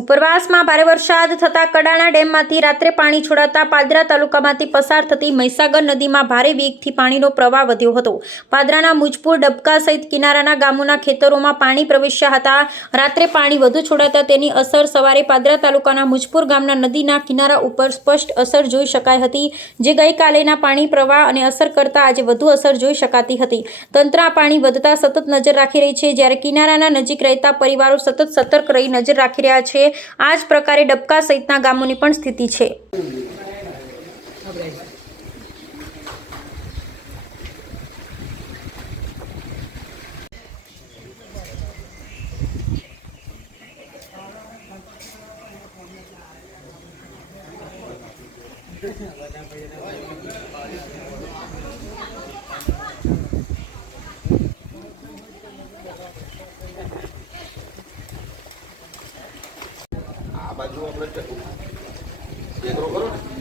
ઉપરવાસમાં ભારે વરસાદ થતાં કડાણા ડેમમાંથી રાત્રે પાણી છોડાતા પાદરા તાલુકામાંથી પસાર થતી મહીસાગર નદીમાં ભારે વેગથી પાણીનો પ્રવાહ વધ્યો હતો। પાદરાના મુજપુર, ડબકા સહિત કિનારાના ગામોના ખેતરોમાં પાણી પ્રવેશ્યા હતા। રાત્રે પાણી વધુ છોડાતા તેની અસર સવારે પાદરા તાલુકાના મુજપુર ગામના નદીના કિનારા ઉપર સ્પષ્ટ અસર જોઈ શકાઈ હતી, જે ગઈકાલેના પાણી પ્રવાહ અને અસર કરતાં આજે વધુ અસર જોઈ શકાતી હતી। તંત્ર આ પાણી વધતા સતત નજર રાખી રહી છે, જ્યારે કિનારાના નજીક રહેતા પરિવારો સતત સતર્ક રહી નજર રાખી રહ્યા છે। આ જ પ્રકારે ડબકા સહિતના ગામોની પણ સ્થિતિ છે। આ બાજુ આપણે એકરો કરો ને